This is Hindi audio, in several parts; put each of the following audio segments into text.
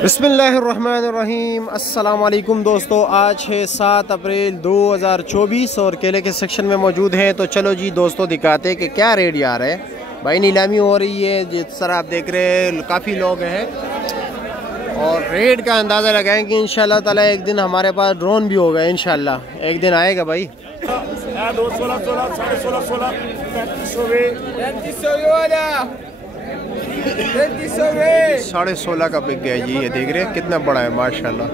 बिस्मिल्लाहिर्रहमानिर्रहीम। अस्सलाम वालेकुम दोस्तों, आज है 7 अप्रैल 2024 और केले के सेक्शन में मौजूद हैं। तो चलो जी दोस्तों दिखाते हैं कि क्या रेट आ रहा है। भाई नीलामी हो रही है, जिस तरह आप देख रहे हैं काफ़ी लोग हैं और रेट का अंदाज़ा लगाएंगे इंशाल्लाह ताला। एक दिन हमारे पास ड्रोन भी होगा, इंशाल्लाह एक दिन आएगा भाई। 16.5 का बिक गया जी। ये देख रहे हैं कितना बड़ा है माशाल्लाह।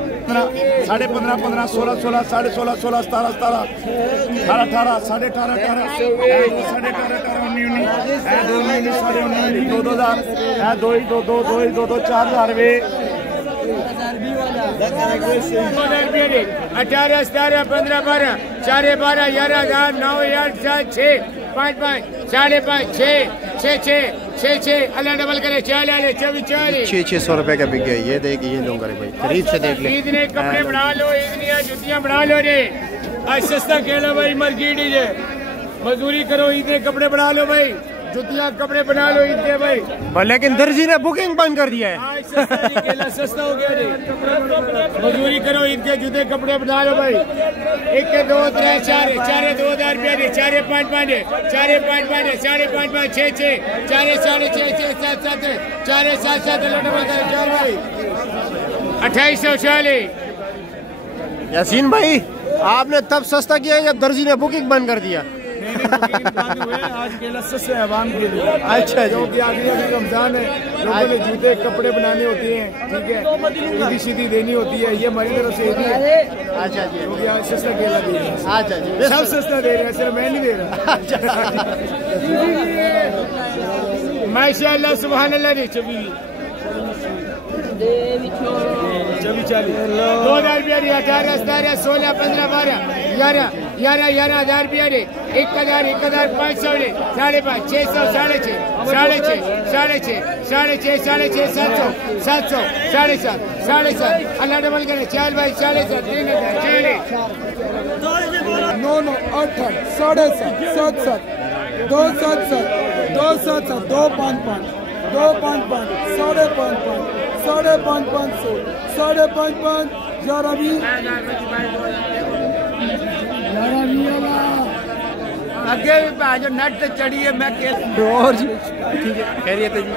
15.5, 16, 16, 16.5, 16, 17, 17, 18, 18, 18, 18, 17, 15, 12, 4, 12, 11, 9, 8, 7, 6, 5, 5, 5.5, 6, 6, अल्लाह डबल करे 600 रुपए का बिक गया। ये देखिए, ये लोग भाई करीब से देख ले। ईद ने कपड़े बना लो, ईद ने जुतियां बना लो रे। आज सस्ता केला भाई मार्केट ही है, मजदूरी करो, ईद ने कपड़े बना लो भाई, जुतियां कपड़े बना लो ईद के भाई। लेकिन दर्जी ने बुकिंग बंद कर दिया है। आज केला सस्ता हो गया रे, मजदूरी करो, ईद के जूते कपड़े बना लो भाई। 1, 2, 3, 4, 2,000 रुपया दे, 4, 5, 5, 4, 5, 5, 4, 5, 5, 6, 4, 6, 7, 7, 4, 7, 7, 4 भाई 2840। यासीन भाई आपने तब सस्ता किया जब दर्जी ने बुकिंग बंद कर दिया। आज केला सस्ते है आवाम के लिए। अच्छा जो कि आगे रमजान है, लोगों ने जूते कपड़े बनाने होते हैं, ठीक है, ईदी सीधी देनी होती है, ये हमारी तरफ से ईदी है। अच्छा जी, जो कि आज सस्ता केला दे रहे हैं। अच्छा जी, सब सस्ता दे रहे हैं, सिर्फ मैं नहीं दे रहा। माशाअल्लाह सुभान अल्लाह रे। 24 2,000 रुपया रे, 18, 17, 16, 15, 12, 11, 11,000 रुपया रे, 1,000, 1,500 रे, 5.5, 600, 6.5, 6.5, 6.5, 6.5, 6.5, 700, 700, 7.5, 7.5, अल्लाह डबल करे 4 भाई 4.5, 3,000, 9, 8, 7.5, 7, 7, 2, 7, 7, 2, 7, 7, 2, 5, 5, 2, 5, 5, 5.5, 5.5, 5.5, 11, 20, आगे भी जो नट से चढ़ी है मैं और जी ठीक है, खैरियत है जी।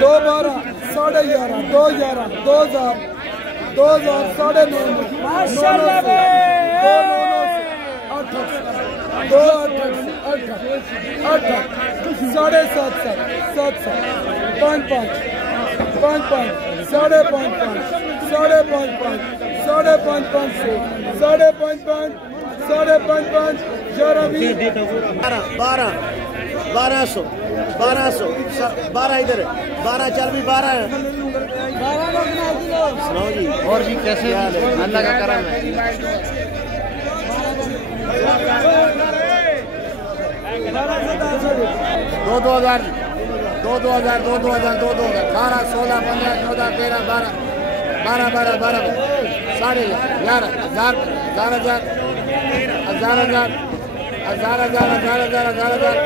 2, 12, 11.5, 2, 11, 2,000, 2,000, 9.5, 2, 8, 7.5, 7, 5, 5, 5, 5, 5.5, 5.5, 5.5, 5.5, 5.5, 11, 20, 1200, 12 इधर है, 12 4 भी 12 है। सुनाओ जी। और जी कैसे हाल है? अल्लाह का करम है। 2,000, 2,000, 2,000, 2,000, 18, 16, 15, 14, 13, 12, 12, 12, 12, 11,000, 1,000, 1,000, 1,000, 1,000, 1,000, 1,000,